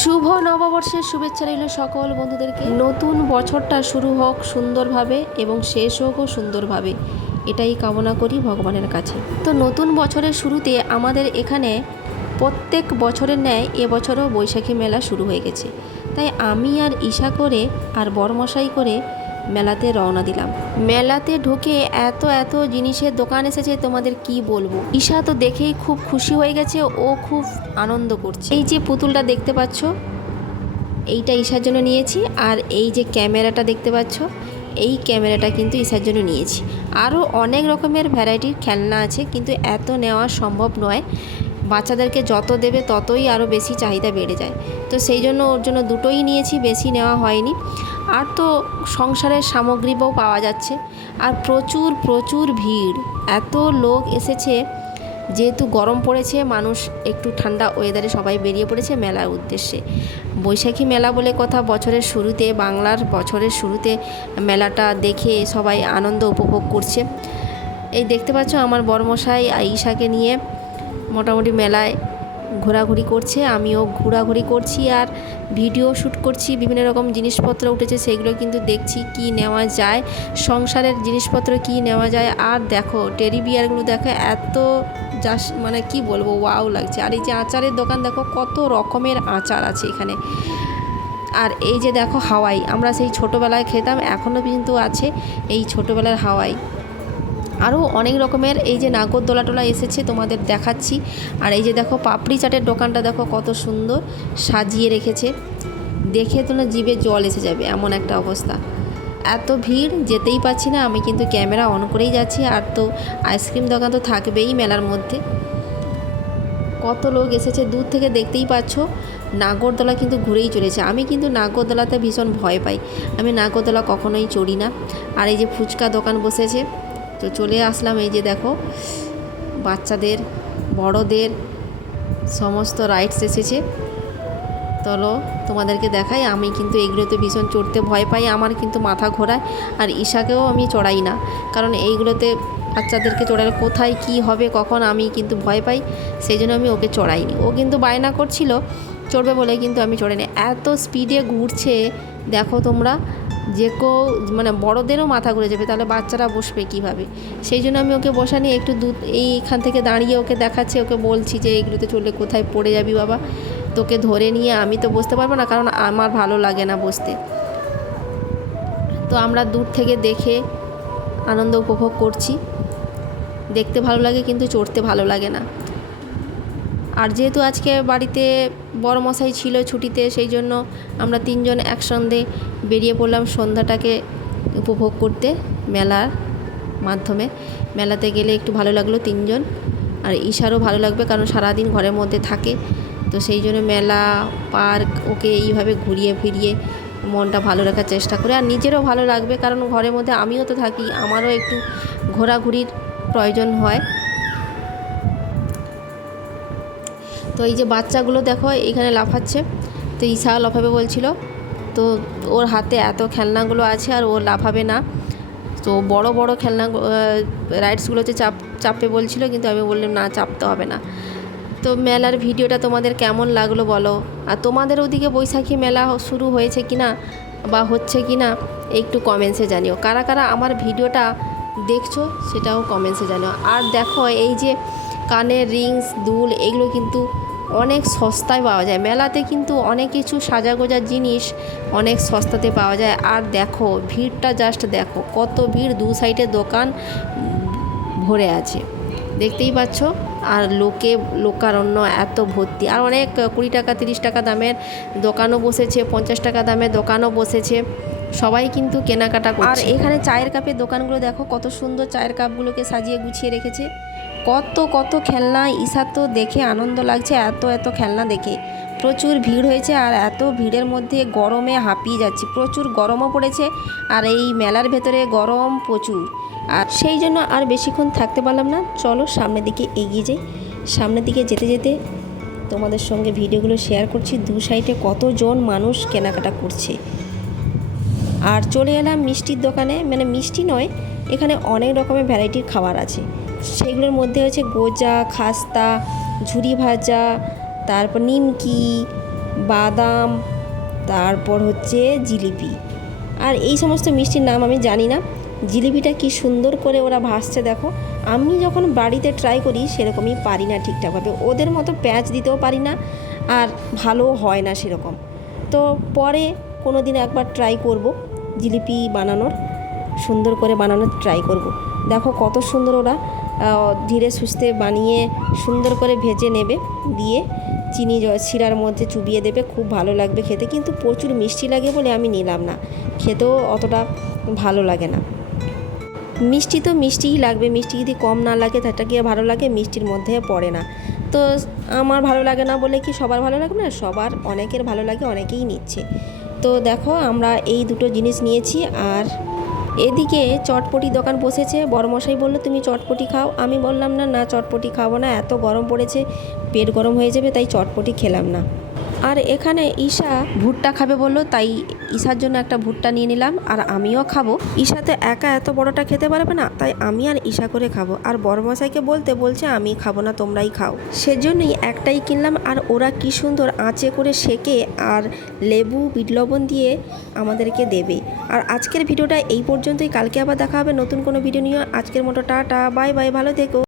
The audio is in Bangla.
শুভ নববর্ষের শুভেচ্ছা রইল সকল বন্ধুদেরকে। নতুন বছরটা শুরু হোক সুন্দরভাবে এবং শেষ হোকও সুন্দরভাবে, এটাই কামনা করি ভগবানের কাছে। তো নতুন বছরের শুরুতে আমাদের এখানে প্রত্যেক বছরের ন্যায় এবছরও বৈশাখী মেলা শুরু হয়ে গেছে। তাই আমি আর ঈশা করে আর বরমশাই করে মেলাতে রওনা দিলাম। মেলাতে ঢুকে এত এত জিনিসের দোকান এসেছে, তোমাদের কি বলবো। ঈশা তো দেখেই খুব খুশি হয়ে গেছে, ও খুব আনন্দ করছে। এই যে পুতুলটা দেখতে পাচ্ছ, এইটা ঈশার জন্য নিয়েছি। আর এই যে ক্যামেরাটা দেখতে পাচ্ছ, এই ক্যামেরাটা কিন্তু ঈশার জন্য নিয়েছি। আরও অনেক রকমের ভ্যারাইটির খেলনা আছে, কিন্তু এত নেওয়া সম্ভব নয়। বাচ্চাদেরকে যত দেবে ততই আরও বেশি চাহিদা বেড়ে যায়। তো সেই জন্য ওর জন্য দুটোই নিয়েছি, বেশি নেওয়া হয়নি। আর তো সংসারের সামগ্রীও পাওয়া যাচ্ছে। আর প্রচুর প্রচুর ভিড়, এত লোক এসেছে। যেহেতু গরম পড়েছে, মানুষ একটু ঠান্ডা ওয়েদারে সবাই বেরিয়ে পড়েছে মেলার উদ্দেশ্যে। বৈশাখী মেলা বলে কথা, বছরের শুরুতে, বাংলার বছরের শুরুতে মেলাটা দেখে সবাই আনন্দ উপভোগ করছে। এই দেখতে পাচ্ছ আমার বরমশাই ঈশাকে নিয়ে মোটামুটি মেলায় ঘোরাঘুরি করছে, আমিও ঘোরাঘুরি করছি আর ভিডিও শ্যুট করছি। বিভিন্ন রকম জিনিসপত্র উঠেছে, সেগুলো কিন্তু দেখছি কি নেওয়া যায়, সংসারের জিনিসপত্র কি নেওয়া যায়। আর দেখো টেডি বিয়ারগুলো দেখো, এত জাস্ট মানে কি বলবো, ওয়াও লাগছে। আর এই যে আচারের দোকান দেখো, কত রকমের আচার আছে এখানে। আর এই যে দেখো হাওয়াই, আমরা সেই ছোটোবেলায় খেতাম, এখনও কিন্তু আছে এই ছোটোবেলার হাওয়াই। আরও অনেক রকমের এই যে নাগরদোলা টোলা এসেছে, তোমাদের দেখাচ্ছি। আর এই যে দেখো পাপড়ি চাটের দোকানটা দেখো কত সুন্দর সাজিয়ে রেখেছে, দেখে তো না জিভে জল এসে যাবে এমন একটা অবস্থা। এত ভিড়, যেতেই পাচ্ছি না। আমি কিন্তু ক্যামেরা অন করেই যাচ্ছি। আর তো আইসক্রিম দোকান তো থাকবেই মেলার মধ্যে। কত লোক এসেছে, দূর থেকে দেখতেই পাচ্ছ। নাগরদোলা কিন্তু ঘুরেই চলেছে। আমি কিন্তু নাগরদোলাতে ভীষণ ভয় পাই, আমি নাগরদোলা কখনোই চড়ি না। আর এই যে ফুচকা দোকান বসেছে, তো চলে আসলাম। এই যে দেখো বাচ্চাদের বড়দের সমস্ত রাইডস এসেছে। চলো তোমাদেরকে দেখাই। আমি কিন্তু এগুলোতে ভীষণ চড়তে ভয় পাই, আমার কিন্তু মাথা ঘোরায়। আর ঈশাকেও আমি চড়াই না, কারণ এইগুলোতে বাচ্চাদেরকে চড়ালে কোথায় কি হবে কখন, আমি কিন্তু ভয় পাই। সেই জন্য আমি ওকে চড়াইনি। ও কিন্তু বায়না করছিল চড়বে বলে, কিন্তু আমি চড়াইনি। এত স্পিডে ঘুরছে দেখো তোমরা, যে মানে বড়দেরও মাথা ঘুরে যাবে, তাহলে বাচ্চারা বসবে কীভাবে। সেই জন্য আমি ওকে বসানি, একটু দূর এইখান থেকে দাঁড়িয়ে ওকে দেখাচ্ছি, ওকে বলছি যে এইগুলোতে চললে কোথায় পড়ে যাবি বাবা, তোকে ধরে নিয়ে আমি তো বসতে পারবো না, কারণ আমার ভালো লাগে না বসতে। তো আমরা দূর থেকে দেখে আনন্দ উপভোগ করছি। দেখতে ভালো লাগে কিন্তু চড়তে ভালো লাগে না। আর যেহেতু আজকে বাড়িতে বড়মশাই ছিল ছুটিতে, সেই জন্য আমরা তিনজন একসঙ্গে বেরিয়ে পড়লাম সন্ধ্যাটাকে উপভোগ করতে মেলার মাধ্যমে। মেলাতে গেলে একটু ভালো লাগলো তিনজন। আর ঈশারও ভালো লাগবে, কারণ সারাদিন ঘরের মধ্যে থাকে। তো সেই জন্য মেলা পার্ক ওকে এইভাবে ঘুরিয়ে ফিরিয়ে মনটা ভালো রাখার চেষ্টা করে। আর নিজেরও ভালো লাগবে, কারণ ঘরের মধ্যে আমিও তো থাকি, আমারও একটু ঘোরাঘুরির প্রয়োজন হয়। তো এই যে বাচ্চাগুলো দেখো এখানে লাফাচ্ছে, তো ঈশা লাফাবে বলছিল, তো ওর হাতে এত খেলনাগুলো আছে আর ও লাফাবে না। তো বড় বড় খেলনা রাইডসগুলোতে চাপবে বলছিল, কিন্তু আমি বললাম না, চাপতে হবে না। তো মেলার ভিডিওটা তোমাদের কেমন লাগলো বলো। আর তোমাদের ওদিকে বৈশাখী মেলা শুরু হয়েছে কি না বা হচ্ছে কি না একটু কমেন্টসে জানিও। কারা কারা আমার ভিডিওটা দেখছো সেটাও কমেন্টসে জানিও। আর দেখো এই যে কানের রিংস, দুল, এগুলো কিন্তু অনেক সস্তায় পাওয়া যায় মেলাতে, কিন্তু অনেক কিছু সাজাগোজার জিনিস অনেক সস্তাতে পাওয়া যায়। আর দেখো ভিড়টা জাস্ট দেখো, কত ভিড়, দু সাইডে দোকান ভরে আছে, দেখতেই পাচ্ছ। আর লোকারণ্য এত ভর্তি। আর অনেক 20 টাকা 30 টাকা দামের দোকানও বসেছে, 50 টাকা দামের দোকানও বসেছে, সবাই কিন্তু কেনাকাটা করছে। আর এখানে চায়ের কাপের দোকানগুলো দেখো, কত সুন্দর চায়ের কাপগুলোকে সাজিয়ে গুছিয়ে রেখেছে। কত কত খেলনা, ঈশার তো দেখে আনন্দ লাগছে, এত এত খেলনা দেখে। প্রচুর ভিড় হয়েছে, আর এত ভিড়ের মধ্যে গরমে হাঁপিয়ে যাচ্ছি, প্রচুর গরমও পড়েছে। আর এই মেলার ভেতরে গরম প্রচুর, আর সেই জন্য আর বেশিক্ষণ থাকতে পারলাম না। চলো সামনের দিকে এগিয়ে যাই। সামনের দিকে যেতে যেতে তোমাদের সঙ্গে ভিডিওগুলো শেয়ার করছি, দু সাইডে কতজন মানুষ কেনাকাটা করছে। আর চলে এলাম মিষ্টির দোকানে, মানে মিষ্টি নয়, এখানে অনেক রকমের ভ্যারাইটির খাবার আছে। সেগুলোর মধ্যে হচ্ছে গোজা, খাস্তা, ঝুরি ভাজা, তারপর নিমকি, বাদাম, তারপর হচ্ছে জিলিপি। আর এই সমস্ত মিষ্টির নাম আমি জানি না। জিলিপিটা কি সুন্দর করে ওরা ভাসছে দেখো। আমি যখন বাড়িতে ট্রাই করি সেরকমই পারি না ঠিকঠাকভাবে, ওদের মতো প্যাঁচ দিতেও পারি না, আর ভালোও হয় না সেরকম। তো পরে কোনো দিন একবার ট্রাই করব জিলিপি বানানোর, সুন্দর করে বানানোর ট্রাই করব। দেখো কত সুন্দর ওরা ধীরে সুস্থে বানিয়ে সুন্দর করে ভেজে নেবে, দিয়ে চিনি শিরার মধ্যে চুবিয়ে দেবে, খুব ভালো লাগবে খেতে। কিন্তু প্রচুর মিষ্টি লাগে বলে আমি নিলাম না, খেতেও অতটা ভালো লাগে না। মিষ্টি তো মিষ্টিই লাগবে, মিষ্টি যদি কম না লাগে সেটা কি ভালো লাগে, মিষ্টির মধ্যে পড়ে না। তো আমার ভালো লাগে না বলে কি সবার ভালো লাগবে না? সবার, অনেকের ভালো লাগে, অনেকেই নিচ্ছে। তো দেখো আমরা এই দুটো জিনিস নিয়েছি। আর এদিকে চটপটি দোকান বসেছে, বড়মশাই বলল তুমি চটপটি খাও। আমি বললাম না না, চটপটি খাবো না, এত গরম পড়েছে, পেট গরম হয়ে যাবে, তাই চটপটি খেলাম না। আর এখানে ঈশা ভুট্টা খাবে বললো, তাই ঈশার জন্য একটা ভুট্টা নিয়ে নিলাম। আর আমিও খাবো, ঈশা তো একা এত বড়টা খেতে পারবে না, তাই আমি আর ঈশা করে খাবো। আর বড়মশাইকে বলছে আমি খাবো না, তোমরাই খাও, সেজন্যই একটাই কিনলাম। আর ওরা কি সুন্দর আঁচে করে সেকে আর লেবু বিট লবণ দিয়ে আমাদেরকে দেবে। আর আজকের ভিডিওটা এই পর্যন্তই, কালকে আবার দেখা হবে নতুন কোনো ভিডিও নিয়ে। আজকের মতো টাটা, বাই বাই, ভালো থেকো।